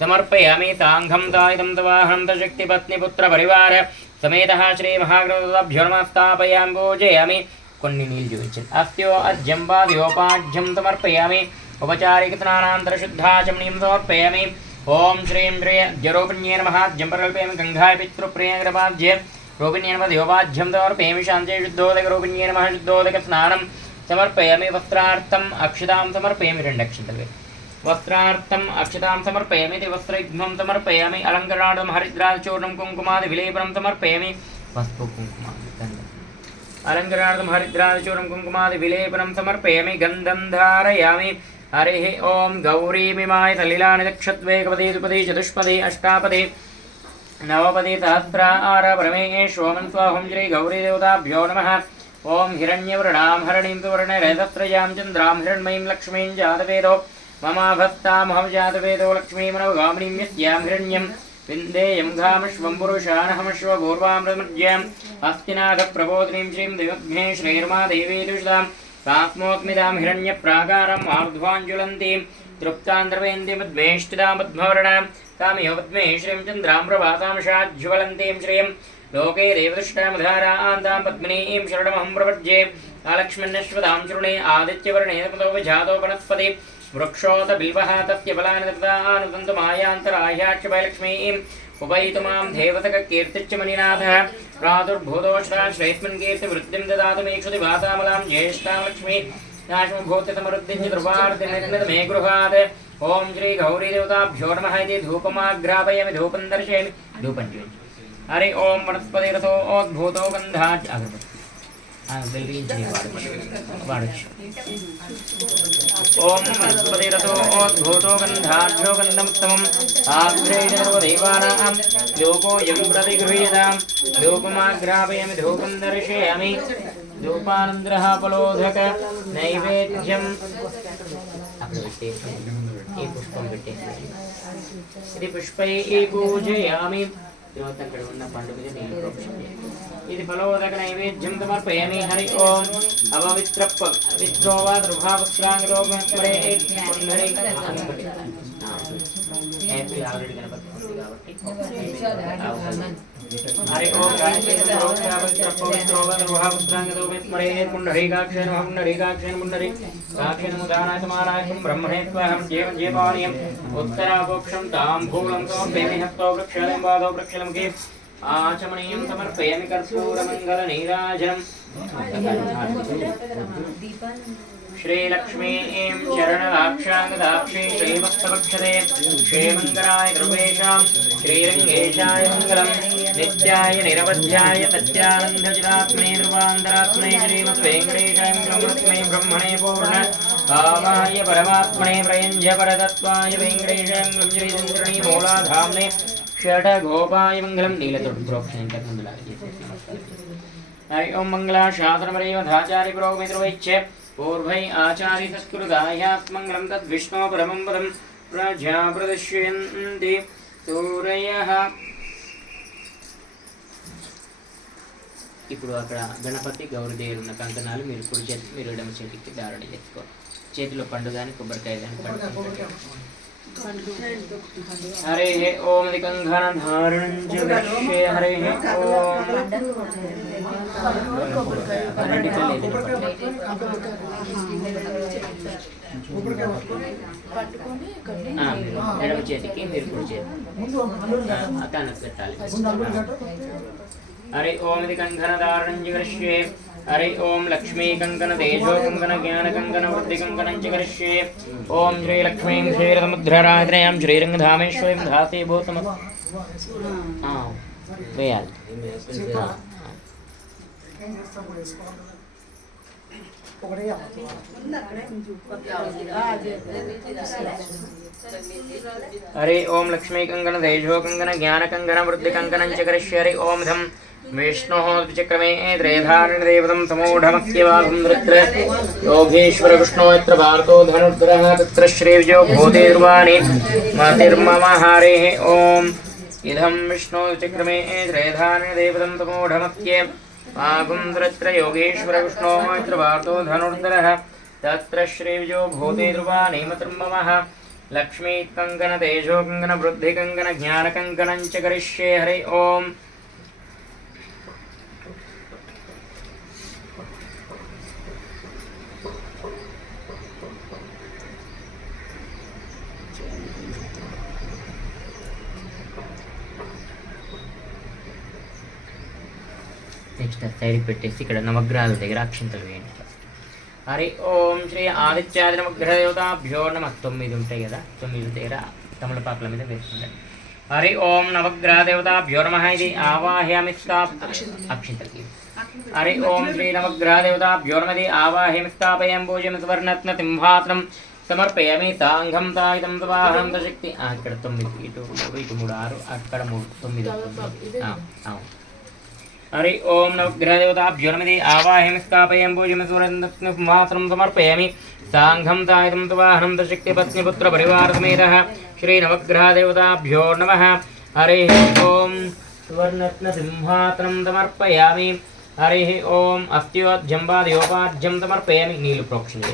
समर्पयामि तांघं तायुधं तवाहं शक्तिपत्नीपुत्रपरिवार समेतः श्रीमहागणपतिभ्यो नमः स्थापयामि पूजयामि కొన్ని నీళ్ళు చూపించండి అస్త్యో అజ్జంపాద్యోపాఢ్యం సమర్పయామి ఉపచారికస్నానాంతరశుద్ధాచమనీయం సమర్పయామి ఓం శ్రీం శ్రీ జరోపిణ్యే నమః జంపకల్పయామి గంగాయ పితృప్రియంగ్రపాద్య రూపిణ్యే నమః యోపాఢ్యం సమర్పయామి శాంతే శుద్ధోదక రూపిణ్యే నమః శుద్ధోదక స్నానం సమర్పయామి వస్త్రార్థం అక్షతాం సమర్పయామి 2 అక్షతలు వస్త్రార్థం అక్షతాం సమర్పయామి వస్త్రయుగ్మం సమర్పయామి అలంకరణార్థం హరిద్రాచూర్ణం కుంకుమాది విలేపనం సమర్పయామి పసుపు కుంకుమ अलंकरणार्थं हरिद्राचूर्णं कुङ्कुमादि विलेपनं समर्पयामि गन्धं धारयामि हरिः ओं गौरीमिमाय सलिलानि दक्षत्वेकपदे द्विपदे चतुष्पदे अष्टापदे नवपदे सहस्रार परमेश्वरं स्वाहं श्री गौरीदेवताभ्यो नमः ओं हिरण्यवर्णां हरणीं सुवर्णरजतस्रजां चन्द्रां हिरण्मयीं लक्ष्मीं जातवेदो ममाभस्तामहं जातवेदो लक्ष्मीमनोगामिनीं यस्यां हिरण्यं विन्देयं घामश्वं पुरुषानहमश्वपूर्वामृतमज्ञाम् अस्तिनाथप्रबोधिनीं श्रीं दिवग्ने श्रीर्मा देवीदुषदां कास्मोत्मिदां हिरण्यप्राकारम् आर्ध्वाञ्जुलन्तीं तृप्तान्द्रवेन्दीमद्वेष्टिदां पद्मवर्णां कामयो पद्मे श्रीं चन्द्रां प्रभातांशाज्ज्वलन्तीं श्रियं लोके देवदुष्टामधारान्तां पद्मिनीं शरणमहं प्रपद्ये आलक्ष्मण्यश्वतां शृणे आदित्यवर्णे तपतो विजातो वनस्पति वृक्षोत बिल्वः तस्य फलानि तपदानुदन्तु मायान्तराह्याक्षभयलक्ष्मीम् उपैतुमां देवतककीर्तिश्च मणिनाथः प्रादुर्भूतोष्टा श्रेष्मन् कीर्तिवृद्धिं ददातु मेक्षुति वातामलां ज्येष्ठां लक्ष्मी नाशमभूतितमरुद्धिं च ध्रुवार्तिमे गृहात् ॐ श्री गौरीदेवताभ्यो नमः इति धूपमाग्रापयामि धूपं दर्शयामि धूपं हरि ॐ वनस्पतिरथोद्भूतो गन्धात् अगरबत्ति ओम वनस्पतिरथोद्भूतो गन्धाढ्यो गन्धमुत्तमम् आग्रेणर्वदेवानां लोकोऽयं प्रतिगृह्यतां धूपमाग्रापयामि धूपं दर्शयामि धूपानन्तरः फलोदक नैवेद्यं इति पुष्पैः पूजयामि ఇది ఫలోదక నైవేద్యం సమర్పయామి హరి ఓం అపవిత్రపవిత్రో వా దుర్భావస్త్రాంగరోగస్మరే हरि ओम गायत्री पुंडरीकाक्षेण पुंडरीकाक्षेण पुंडरीकाक्षेण मुदानाय समानाय ब्रह्मणे त्वहं जेवाणीयम् उत्तरापोक्षं ताम्बूलं समर्पयामि हस्तो वृक्षलं पादौ वृक्षलं के आचमनीयं समर्पयामि कर्पूरमङ्गलनीराजनम् श्रीलक्ष्मीं चरणलाक्षाङ्गदाक्षी श्रीमत्सवक्षते श्रीमङ्गलाय ध्रुवेशां श्रीरङ्गेशाय मङ्गलं नित्याय निरवध्याय सत्यानन्दचिदात्मने ध्रुवान्तरात्मने श्रीमद्वेङ्कटेशाय मङ्गलमस्मै ब्रह्मणे पूर्ण कामाय परमात्मने प्रयञ्ज परतत्त्वाय वेङ्कटेशाय मङ्गलं श्रीचन्द्रणी मूलाधाम्ने षडगोपाय मङ्गलं नीलतोप्रोक्षणं हरि ओं मङ्गलाशासनमरेव धाचार्य पुरोगमित्रवैच्छ पूर्वै आचार्य संस्कृतायात्मङ्गलं तद्विष्णो परमं पदं प्रजा प्रदर्शयन्ति सूरयः ఇప్పుడు అక్కడ గణపతి గౌరీదేవులు ఉన్న కంకణాలు మీరు కుడి చేతి మీరు ఎడమ చేతికి ధారణ చేసుకోవాలి చేతిలో పండు కానీ కొబ్బరికాయ కానీ పడుతుంది हरे ओम कंघनधारणं च वृक्षे हरे ओम ఎడమ చేతికి మీరు కుడి చేతి అకానకు పెట్టాలి हरे ओम कंघनधारणं च वृक्षे हरि ओम लक्ष्मी कंकन तेजो कंकन ज्ञान कंकन वृद्धि कंकन च करिष्ये ओम श्री लक्ष्मीं क्षीरसमुद्रराज्ञां श्रीरङ्गधामेश्वरीं धाते भूतम वेयाल हरि ओम लक्ष्मी कंकन तेजो कंकन ज्ञान कंकन वृद्धि कंकन च करिष्ये हरि ओम धम विष्णोः द्विचक्रमे त्रयधारणदेवतं समूढमस्य वाघं रुद्र योगेश्वर विष्णो यत्र भारतो धनुर्धरः तत्र श्रीविजयो भूते ध्रुवाणि मतिर्मम हरेः ॐ इदं विष्णो द्विचक्रमे त्रयधारणदेवतं समूढमस्य वाघं तत्र योगेश्वर विष्णो यत्र भारतो धनुर्धरः तत्र श्रीविजयो भूते ध्रुवाणि मतिर्मम लक्ष्मी कंकन तेजो कंकन वृद्धि कंकन ज्ञान कंकन च करिष्ये हरि ओम నెక్స్ట్ సైడ్ పెట్టేసి ఇక్కడ నవగ్రహాల దగ్గర అక్షింతలు వేయండి. హరి ఓం శ్రీ ఆదిత్యాది నవగ్రహ దేవతాభ్యో నమః. 9 ఉంటాయి కదా, 9 దగ్గర తమలపాకుల మీద వేస్తుంటాయి. హరి ఓం నవగ్రహ దేవతాభ్యో నమః. ఇది ఆవాహయామి అక్షింతలు. హరి ఓం శ్రీ నవగ్రహ దేవతాభ్యో నమః. ఇది ఆవాహయామి స్థాపయామి పూజయామి సువర్ణరత్న సింహాసనం సమర్పయామి సాంఘం తాయితం వాహనం శక్తి. ఇక్కడ 9 ఇటు 3 ఇటు 3 6 అక్కడ 3 9. అవును. हरि ओम नवग्रहदेवताभ्यो नमः. आवाहयामि स्थापयामि पूजयामि सुवर्णरत्नसिंहासनं समर्पयामि साङ्घं तायितं वाहनं शक्तिपत्नीपुत्रपरिवारसमेतः श्रीनवग्रहदेवताभ्यो नमः. हरिः ओम सुवर्णरत्नसिंहासनं समर्पयामि. हरिः ओम अस्त्योज्जम्बादयोपाज्यं समर्पयामि. नीलप्रोक्षणे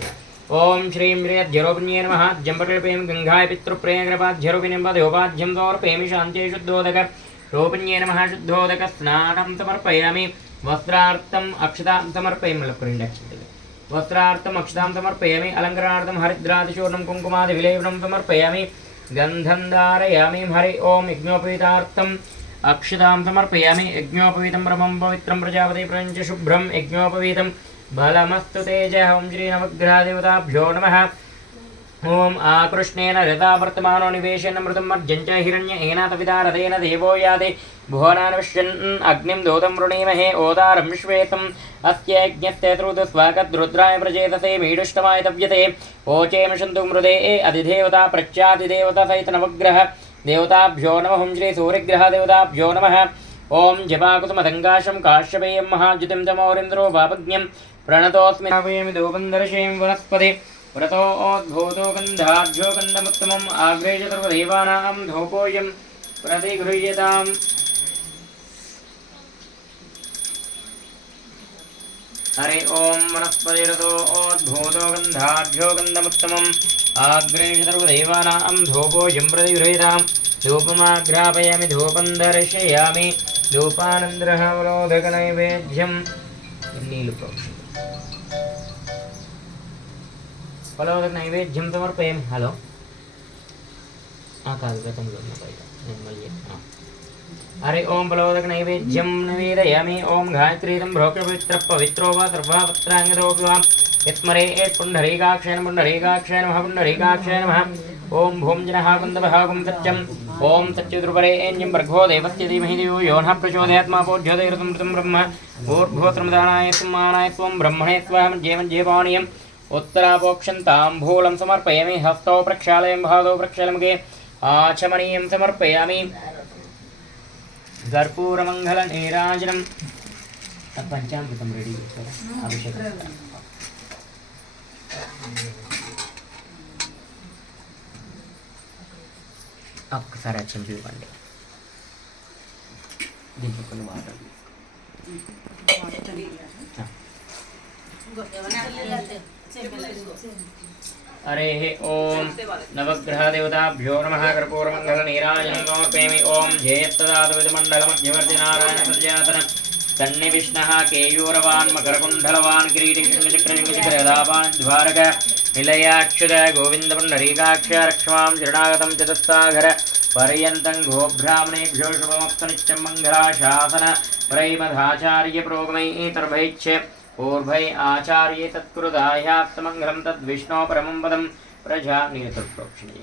ओम श्रीं श्रीयज्जरोपिण्ये नमः. जम्बकल्पेमि गङ्गाय पितृप्रेयग्रपाज्यरोपिणीम्बदयोपाज्यं समर्पयामि. शान्त्यै शुद्धोदक रोपिण्ये नमः. शुद्धोदक स्नानं समर्पयामि. वस्त्रार्थम् अक्षतां समर्पयामि. वस्त्रार्थम् अक्षतां समर्पयामि. अलङ्कारार्थं हरिद्रादिचूर्णं कुङ्कुमादिविलेपनं समर्पयामि. गन्धं धारयामि. हरि ओम यज्ञोपवीतार्थम् अक्षतां समर्पयामि. यज्ञोपवीतं ब्रह्मं पवित्रं प्रजापति प्रपञ्च शुभ्रं यज्ञोपवीतं बलमस्तु तेजः. ओम श्री नवग्रहदेवताभ्यो नमः. ओम आकृष्णेन रथा वर्तमानो निवेशेन मृतं मर्जं च हिरण्य एनातविदारतेन देवो याते भुवनान् विश्वन् अग्निं दोतं वृणीमहे ओदारं श्वेतम् अस्य यज्ञस्य श्रुतस्वागद्रुद्राय प्रचेतसे मीडुष्टमाय तव्यते ओचेम शन्तु मृदे अधिदेवता प्रत्यादिदेवता सहित नवग्रह देवताभ्यो नमः. ओं श्री सूर्यग्रह देवताभ्यो नमः. ओं जपाकुसुमदङ्गाशं काश्यपेयं महाज्युतिं च मौरिन्द्रो वापज्ञं प्रणतोऽस्मि नावयमि धूपन्दर्शें वनस्पति व्रतोद्भूतो गन्धाढ्यो गन्धमुत्तमम् आग्रे च सर्वदेवानां धूपोऽयं प्रतिगृह्यताम्. हरि ओम वनस्पतिरतोद्भूतो गन्धाढ्यो गन्धमुत्तमम् आग्रे च सर्वदेवानां धूपोऽयं प्रतिगृह्यताम्. धूपमाघ्रापयामि धूपं दर्शयामि. धूपानन्द्रहावलोदकनैवेद्यं नीलप्रोक्ष फलोदक नैवेद्यं समर्पयामि. हलो काదు గతంలో ఉన్న బయట నేను మళ్ళీ हरि ओम फलोदक नैवेद्यं निवेदयामि. ओम गायत्रीतं भ्रोक्तपवित्र पवित्रो वा सर्वापत्राङ्गदोऽपि वा यस्मरे पुण्डरीकाक्षेण पुण्डरीकाक्षेण नमः पुण्डरीकाक्षेण नमः. ओम भूं जनः कुन्दभहागुं सत्यम्. ओम सच्युतृपरेण्यं भर्गो देवस्य धीमहि धियो यो नः प्रचोदयात् मा पूज्योतिरृतं ब्रह्म भूर्भुवत्रमदानाय सम्मानाय स्वं ब्रह्मणे स्वाहा मज्जे उत्तरापोक्षं ताम्बूलं समर्पयामि. हस्तौ प्रक्षालयं पादौ प्रक्षालमुखे आचमनीयं समर्पयामि. कर्पूरमङ्गलनीराजनं పంచామృతం రెడీ చేస్తారా అభిషేకం ఒక్కసారి అచ్చం చూడండి దీంట్లో కొన్ని వాటర్ हरे ओम नवग्रह देवताभ्यो नमः कर्पूरमंगल नीराजनं समर्पयामि। ओम जयत्तदातविदमण्डल मध्यवर्ति नारायण प्रजातन तन्नि विष्णुः केयूरवान् मकरकुण्डलवान् किरीटिशृङ्गचक्रशृङ्गचक्रदापान् द्वारक निलयाक्षुत गोविन्द पुण्डरीकाक्ष रक्ष्मां शरणागतं चतुस्सागर पर्यन्तं गोब्राह्मणेभ्यो शुभमस्तु नित्यं मङ्गलाशासन प्रैमधाचार्यप्रोगमैतर्भैच्छ पूर्वै आचार्ये तत्कृदाह्यात्मङ्गलं तद्विष्णो परमं पदं प्रजा निरतप्रोक्षणीय।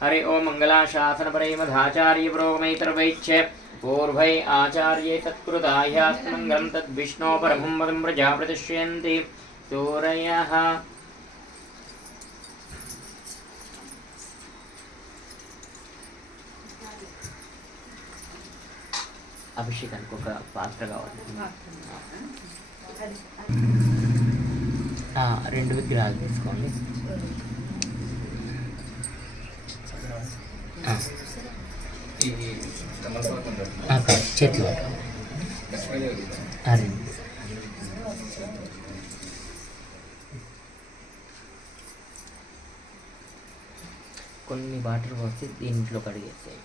हरि ओम मंगलाशासन परैमधाचार्य प्रोगमैतर्वैच्छ पूर्वै आचार्ये तत्कृदाह्यात्मङ्गलं तद्विष्णो परमं पदं प्रजा प्रतिष्ठन्ति सूरयः। అభిషేకానికి ఒక పాత్ర కావాలి. 2 విగ్రహాలు తీసుకోండి. చేతిలో 2 కొన్ని వాటర్ పోసి దీంట్లో కడిగేస్తాయి.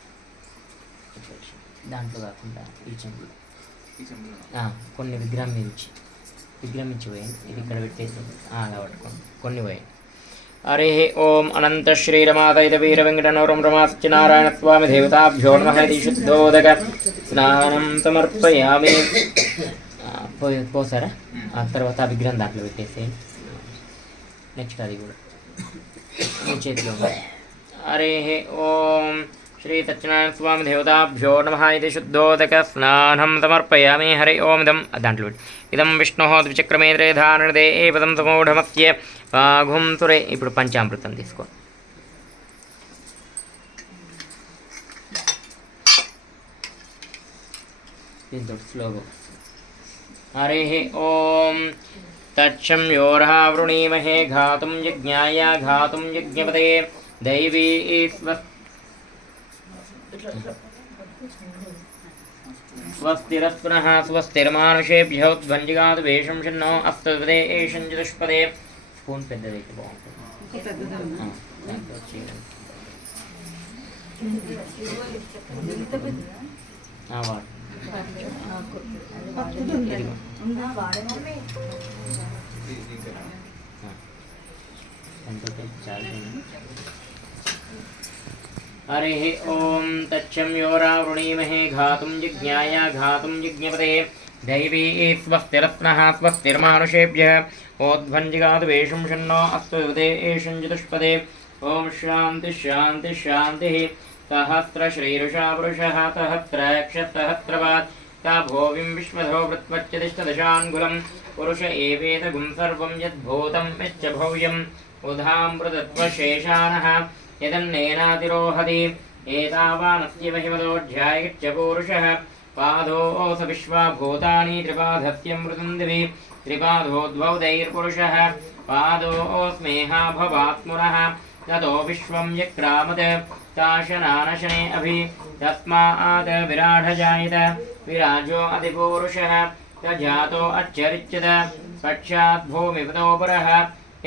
దాంట్లో కాకుండా ఈ చెంబులో కొన్ని విగ్రహించి పోయాను. ఇది ఇక్కడ పెట్టేసి అలా పట్టుకోండి. కొన్ని పోయాయి. హరి ఓం అనంత శ్రీరమాదైత వీర వెంకటనవరం రమా సత్యనారాయణ స్వామి దేవతాభ్యో నమః ఇది శుద్ధోదక స్నానం సమర్పయామి. పోసారా? ఆ తర్వాత ఆ విగ్రహం దాంట్లో పెట్టేసేయండి. నెక్స్ట్ అది కూడా మీ చేతిలో. హరి ఓం శ్రీ సత్యనారాయణ స్వామి దేవతాభ్యో నమః ఇది శుద్ధోదక స్నానం సమర్పయామి. హరి ఓం దాంట్లో ఇదం విష్ణు ద్విచక్రమే త్రేధారణదే పదం సమూఢమస్య వాఘుం సురే. ఇప్పుడు పంచామృతం తీసుకో. దీంతో స్లోగా. హరి ఓం తచ్చం యోర్హా వృణీమహే ఘాతుం యజ్ఞాయ ఘాతుం యజ్ఞపదే దైవీ స్వస్తిరస్పునః స్వస్తిర్మానుషేభ్యో ధ్వంజిగాదు వేషం షన్నో అస్తదే ఏషం చతుష్పదే. స్పూన్ పెద్దదైతే బాగుంటుంది. హరి ఓం తచ్చం యోరా వృణీమహే ఘాతుం యజ్ఞాయ ఘాతుం యజ్ఞపదే దైవీ స్వస్తిరత్నః స్వస్తిర్మానుషేభ్యः ఓధ్వంజిగాదు వేషం షన్నో అస్తు ఉదే ఏషం చతుష్పదే. ఓం శాంతి శాంతి శాంతి. సహస్రశ్రీరుషా పురుషः సహస్రాక్షసహస్రపాత్ భోవిం విశ్వధో వృత్వచ్చతిష్టదశాన్గులం పురుష ఏవేదగుం సర్వం యద్భూతం యచ్చ భవ్యం ఉధామృతత్వశేషానః యదన్నేనాతిరోహతి ఏతావానస్య మహిమదోऽధ్యాయశ్చ పూరుషः పాదోऽస విశ్వభూతాని త్రిపాదస్యమృతం దివి త్రిపాదోద్వౌదైర్పురుషः పాదోऽస్మేహ భవాత్మునः ततो विश्वं यक्रामत् ताशनानशने अभि तस्मात् विराढजायत विराजो अधिपूरुषः तजातो अच्छरिच्यत पश्चात् भूमिपतो पुरः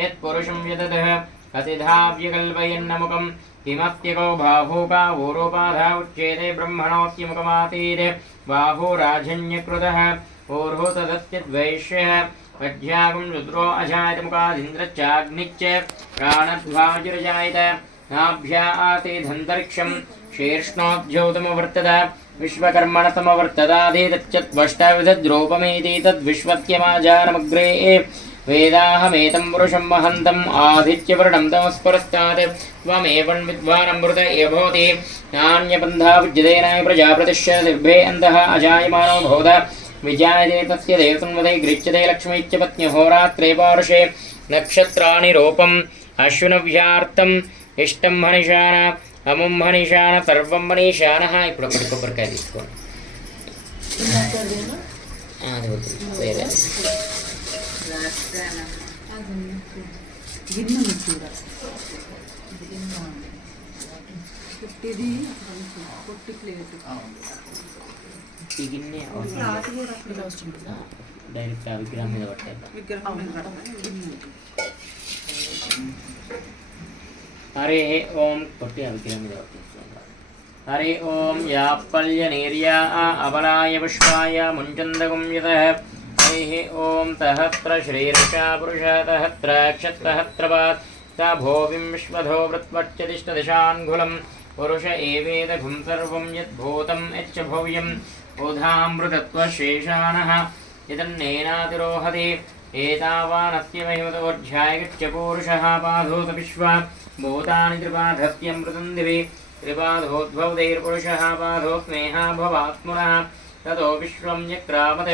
यत्पुरुषं यततः कसिधाव्यकल्पयन्नमुखं किमस्त्यको बाहूकावोरोपाधा उच्येते ब्रह्मणोऽस्य मुखमासीत् बाहुराजन्यकृतः ऊर्हो तदस्यद्वैश्यः वज्यागं रुद्रो अजायत मुखादिन्द्रश्चाग्निश्च प्राणध्वाजुरजायत नाभ्या आसीदन्तरिक्षं शीर्ष्णोद्योतमवर्तत विश्वकर्मणसमवर्ततादेतच्चत्वष्टविधद्रूपमेति तद्विश्वत्यमाजानमग्रे वेदाहमेतं पुरुषं महन्तम् आदित्यवर्णं तमस्परस्तात् त्वमेवं विद्वानमृत एव भवति नान्यपन्था विद्यतेनाय प्रजाप्रतिश्च दिर्भे अन्तः अजायमानो भवत विजायते तस्य देवसंवदे गृह्यते लक्ष्मीश्च पत्न्यहोरात्रे पार्श्वे नक्षत्राणि रूपम् अश्विनव्यार्थम् इष्टं मनीषाण अमुं मनीषाण सर्वं मनीषाणः. ఇప్పుడు ఒకటి కొబ్బరికాయ తీసుకోండి. అది వద్దు వేరే ఈ గిన్నె డైరెక్ట్ ఆ విగ్రహం మీద పట్టాలి. హరి ఓం కొట్టి ఆ విగ్రహం మీద పట్టేస్తాను. హరి ఓం యాపల్యనీర్యా అబలాయ పుష్పాయ ముంచందగం యతః. హరి ఓం సహస్రశ్రీరుషా పురుష సహస్రాక్షసహస్రపాత్ स भोविं विश्वधो वृत्वच्चतिष्ठदशान्गुलं पुरुष एवेदघुं सर्वं यद्भूतं यच्च भव्यम् ओधामृतत्वशेषानः यदन्नेनातिरोहति एतावानस्य महिमतोऽध्यायश्च पूरुषः पादोत विश्वा भूतानि त्रिपाधस्यमृतं दिवि त्रिपादोद्भवदैर्पुरुषः पादोस्मेहा भवात्मनः ततो विश्वं यक्रामत्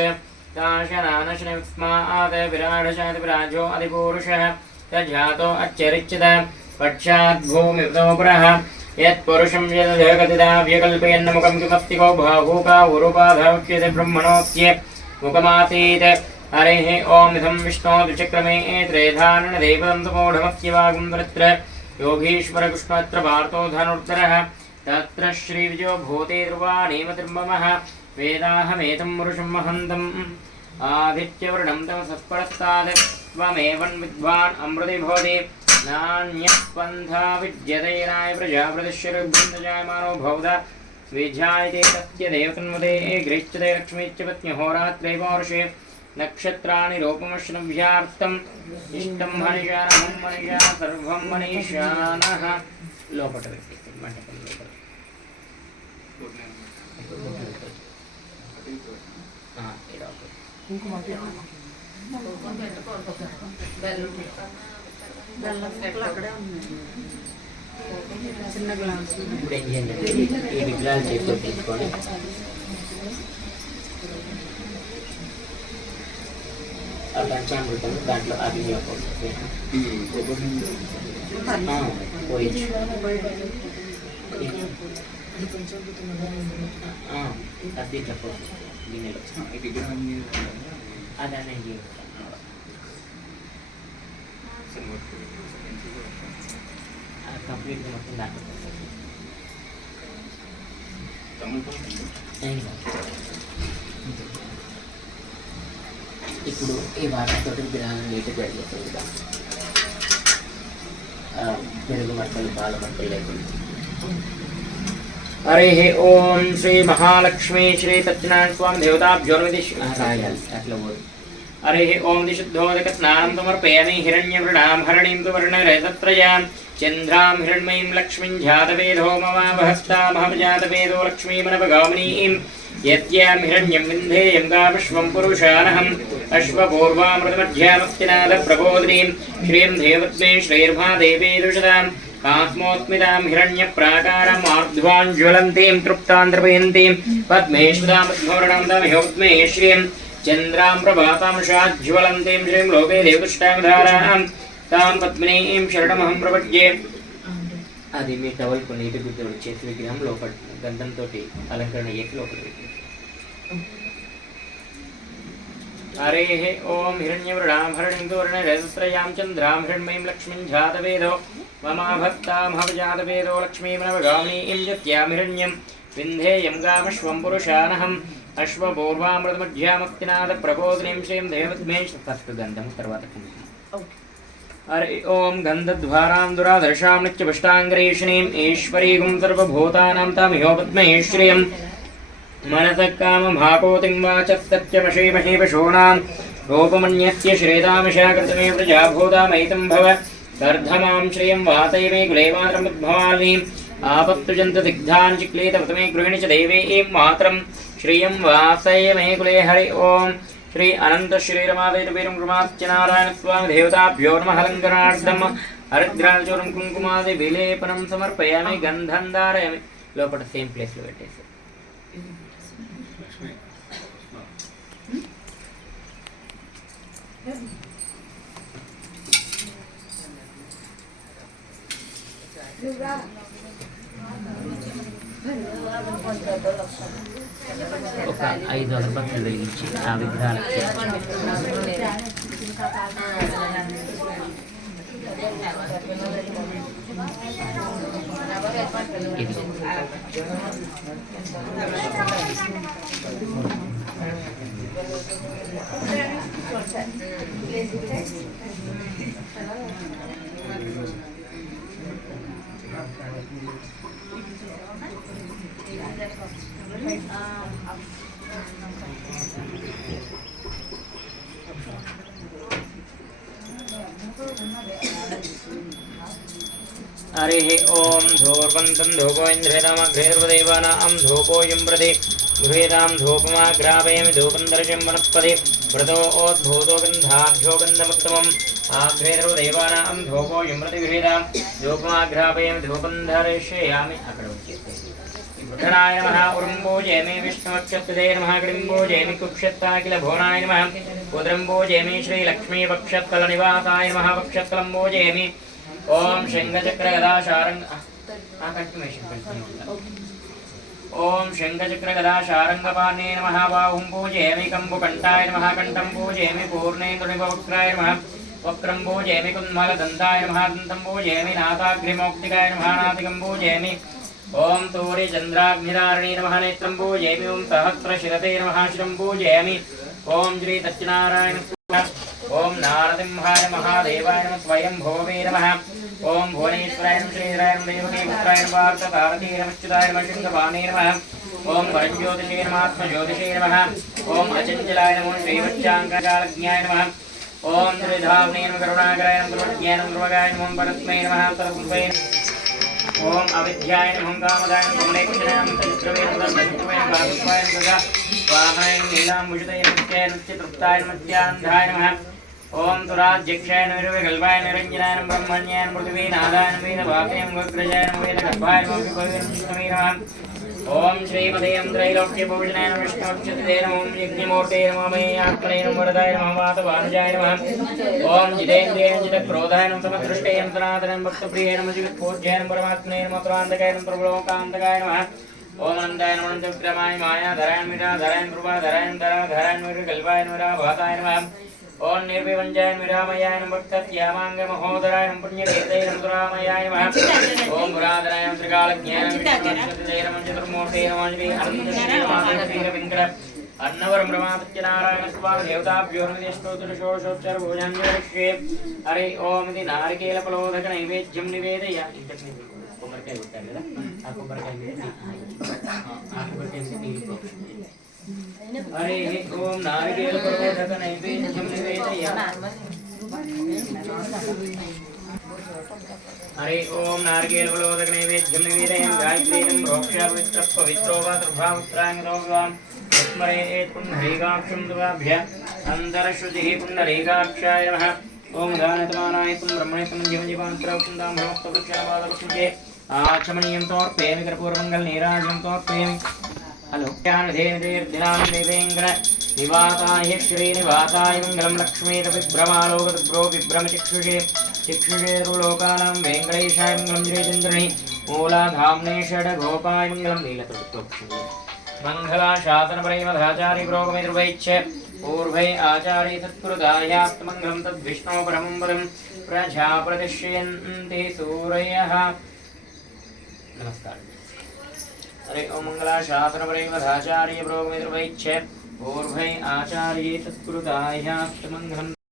ताशनानशनस्मात् विराढशात् विराजो अधिपूरुषः तजातो अच्छरिच्यत पश्चाद्भूमिपतो पुरः यत्पुरुषं यदधकथिताभ्यकल्पयन्नमुखं किमस्तिको बाहूका उरुपाधौच्यते ब्रह्मणोऽस्य मुखमासीत्. हरेः ॐ इदं विष्णो द्विचक्रमे त्रेधारणदेवं समूढमस्य वागं तत्र योगीश्वरकृष्णत्र पार्थो धनुर्धरः तत्र श्रीविजयो भूते ध्रुवाणीमतिर्ममः वेदाहमेतं पुरुषं महन्तम् आदित्यवर्णं तव सत्परस्तात् त्वमेवं विद्वान् अमृते भवति नान्यत्पन्था विद्यते राय प्रजापतिश्चरबृन्दजायमानो बहुधा विजायते तस्य देवतन्मते गृह्यते लक्ष्मीश्च पत्न्यहोरात्रे पौरुषे नक्षत्राणि रूपमश्नव्यार्थम् इष्टं मनीषानं मनीषा सर्वं मनीषानः लोपट मंडपं लोपट చిన్న గ్లాస్ ఇప్పుడు ఏం చేయండి ఈ విగ్రహాలు చేతితో తీసుకొని ఆ పంచామృతం దాంట్లో అగ్ని పోయించు అది చెప్పవచ్చు గిన్నెలో అదనే కంప్లీట్గా మొత్తం దాంట్లో ఇప్పుడు ఈ వాటర్తో విగ్రహాన్ని నీటికి వెళ్ళిపోతుంది పెరుగు మట్టలు పాల మట్టలు లేకుండా हरे ओम श्री महालक्ष्मी श्री सत्यनारायण स्वामी देवताभ्योर्विधि हरे ओम दिशुद्धोदक स्नानं समर्पयामि हिरण्यवृणां हरणीं तु वर्णरजत्रयां चन्द्रां हिरण्मयीं लक्ष्मीं जातवेदो ममावहस्तामहजातवेदो लक्ष्मीमनवगामिनीं यस्यां हिरण्यं विन्धेयं गाविश्वं पुरुषानहम् अश्वपूर्वामृतमध्यामस्तिनाथप्रबोधिनीं श्रीं देवत्मे श्रीर्भादेवी दुषदां कास्मोस्मितां हिरण्यप्राकारमार्ध्वाञ्ज्वलन्तीं तृप्तान्त्रपयन्तीं पद्मेश्वरामध्वरणां तमयोक्त्मे श्रियं चन्द्रां प्रभातांशाज्ज्वलन्तीं श्रीं लोके देवदुष्टां धारां तां पद्मिनीं शरणमहं प्रपद्ये అది మీ టవల్కు నీటి గుడ్డలు చేతి విగ్రహం లోపల గంధంతో అలంకరణ చేసి లోపల పెట్టి हरे ओम हिरण्यवृणां हरणीं वर्णरजत्रयां चन्द्रां हिरण्मयीं लक्ष्मीं जातवेदो ममाभक्तामहजातवेदो लक्ष्मीमनवगामिनीं यस्यां हिरण्यं विन्धेयं गामश्वं पुरुषानहम् अश्वपूर्वामृतमध्यामक्तिनाथप्रबोधिनीं श्रीं देवत्मे फस्ट् गन्धं तर्वात हरे ओम गन्धद्वारां दुरादर्शां नित्यपुष्टाङ्गरेषिणीम् ईश्वरीगुं सर्वभूतानां तामिहोपद्मे श्रियं मनसः कामभाकोतिं वाचस्तत्यमशीमहे पशूनां रूपमन्यस्य श्रेतामिषाकृतमे प्रजाभूतामयितं भव कर्धमां श्रियं वातयमे कुले मातरमुद्भवानीम् आपत्तुजन्तदिग्धान् चिक्लेतवतमे गृहिणी च देवे एं मातरं श्रियं वासयमे कुले हरि ओं श्री अनंत श्रीरमादेवीरं कृमास्त्यनारायण स्वामी देवताभ्यो नमः अलङ्करणार्थं हरिद्राचूर्णं कुङ्कुमादि विलेपनं समर्पयामि गन्धं धारयामि लोपट सेम प्लेस లో పెట్టేసి ఒక 5 అగరబత్తులు వెలిగించి ఆ విగ్రహాలకు हरे ओम धूर्वन्तं धूपो इन्द्रेणामग्रेर्वदेवानां धूपोऽयं प्रति गृहीतां धूपमाग्रापयामि धूपं दर्शं वनस्पति व्रतोद्भूतो गन्धाढ्यो गन्धमुत्तमम् आग्रेर्वदेवानां धूपोऽयं प्रति गृहीतां धूपमाग्रापयामि धूपं दर्शयामि अక్కడ వచ్చేస్తే बुद्धनाय नमः उरुम्बोजयमे विष्णुवक्षत्तदे नमः गृम्बोजयमे कुक्षत्ताकिल भुवनाय नमः उद्रम्बोजयमे श्रीलक्ष्मीवक्षत्तलनिवासाय नमः वक्षत्तलम्बोजयमे ओम शंखचक्रगदाशारंग ओम शंखचक्रगदाशारंगपाणे नमः बाहुं पूजयामि कंबुकंठाय नमः कंठं पूजयामि पूर्णेन्दुनिभवक्त्राय नमः वक्रं पूजयामि कुन्मलदन्ताय नमः दन्तं पूजयामि नासाग्रिमौक्तिकाय नमः नासिकं पूजयामि ओम तूर्य चन्द्राग्निधारिणे नमः नेत्रं पूजयामि ओम सहस्रशिरते नमः शिरं पूजयामि ओम श्री सत्यनारायण ओम नारसिंहाय महादेवाय नमः स्वयं भोवे नमः ओम भुवनेश्वराय नमः श्रीधराय नमः देवकी पुत्राय नमः पार्थसारथी नमः च्युताय नमः सिंहवाणे नमः ओम परज्योतिषे नमः आत्मज्योतिषे नमः ओम अचंचलाय नमः श्रीवच्चांगकालज्ञाय नमः ओम त्रिधाम्ने नमः करुणाकराय नमः सर्वज्ञाय नमः सर्वगाय नमः परस्मै नमः सर्वभूते ओम अविद्याय नमः कामदाय नमः कमलेक्षणाय नमः चित्रवे नमः धर्मचित्रवे नमः भागवताय नमः वाहनाय नमः नीलाम्बुजताय नमः नित्यतृप्ताय नमः नित्यानन्दाय नमः ओम तुराध्यक्षाय नमः निर्विकल्पाय निरञ्जनाय नमः ब्रह्मण्याय नमः पृथ्वीनाथाय नमः वेदवाक्याय नमः अग्रजाय नमः वेदगर्भाय नमः विभवे नमः ओम श्रीमते त्रैलोक्यभूषणाय नमः विष्णुपक्षते नमः ओम यज्ञमूर्ते नमः मय्यात्मने नमः वरदाय नमः वातवानुजाय नमः ओम जितेन्द्रिय जितक्रोधाय नमः समदृष्टे नमः सनातनं भक्तप्रियाय नमः जगत्पूज्याय नमः परमात्मने नमः पुरान्तकाय नमः प्रभुलोकान्तकाय नमः ओम अनन्ताय नमः अनन्तविक्रमाय मायाधराय मीराधराय कृपाधराय धराधराय निर्विकल्पाय भाताय नमः ओम निर्विवञ्जाय विरामयाय नमः भक्तत्यामांग महोदराय नमः पुण्यकेतये नमः दुरामयाय नमः ओम पुराधराय नमः त्रिकालज्ञाय नमः चतुर्मूर्ते नमः श्री अनन्तश्रीरविङ्कट अन्नवरं ब्रह्मादित्यनारायण स्वामी देवताभ्यो नमः स्तोत्रषोडशोपचार भोजनाञ्जलिष्ये हरि ओम इति नारिकेलफलोदक नैवेद्यं निवेदयामि కొబ్బరికాయ కొట్టారు కదా ఆ కొబ్బరికాయ మీద ఆ కొబ్బరికాయ మీద हरे ओम नारिकेल प्रबोधक नैवेद्यं निवेदयामि हरे ओम नारिकेल प्रबोधक नैवेद्यं निवेदयामि गायत्रीं प्रोक्ष्य पवित्रो वा दुर्भावुत्राङ्गो वा स्मरेत् पुण्डरीकाक्षं दुवाभ्य अन्तरश्रुतिः पुण्डरीकाक्षाय नमः ओम दानतमानाय तुम ब्रह्मणे तुम जीवन जीवान्तरौक्षं दां भवत्वक्षणवादवक्षे आचमनीयं तोर्पयामि कर्पूरमङ्गल नीराजं तोर्पयामि हेलो निवाताय श्रीनिवाताय मंगलम लक्ष्मीर्विभ्रमालोकद्भ्रो विभ्रमचिक्षुषे चिक्षुषे लोकानां वेङ्कटेशाय मंगलम जयचन्द्रणे मूलाधाम्ने षड्गोपाय मंगलम नीलतुटोक्षे मङ्गलाशासनपरैमधाचार्य पुरोगमेतुर्वैच्छ पूर्वै आचार्य सत्कृतायात्मङ्गलं तद्विष्णो परमं पदं प्रजाप्रतिष्ठयन्ति सूरयः नमस्कार हरे ओम मंगलाशासनपरैमधाचार्य पुरोगमेतुर्वैच्छ पूर्वै आचार्य सत्कृतायात्मङ्गलं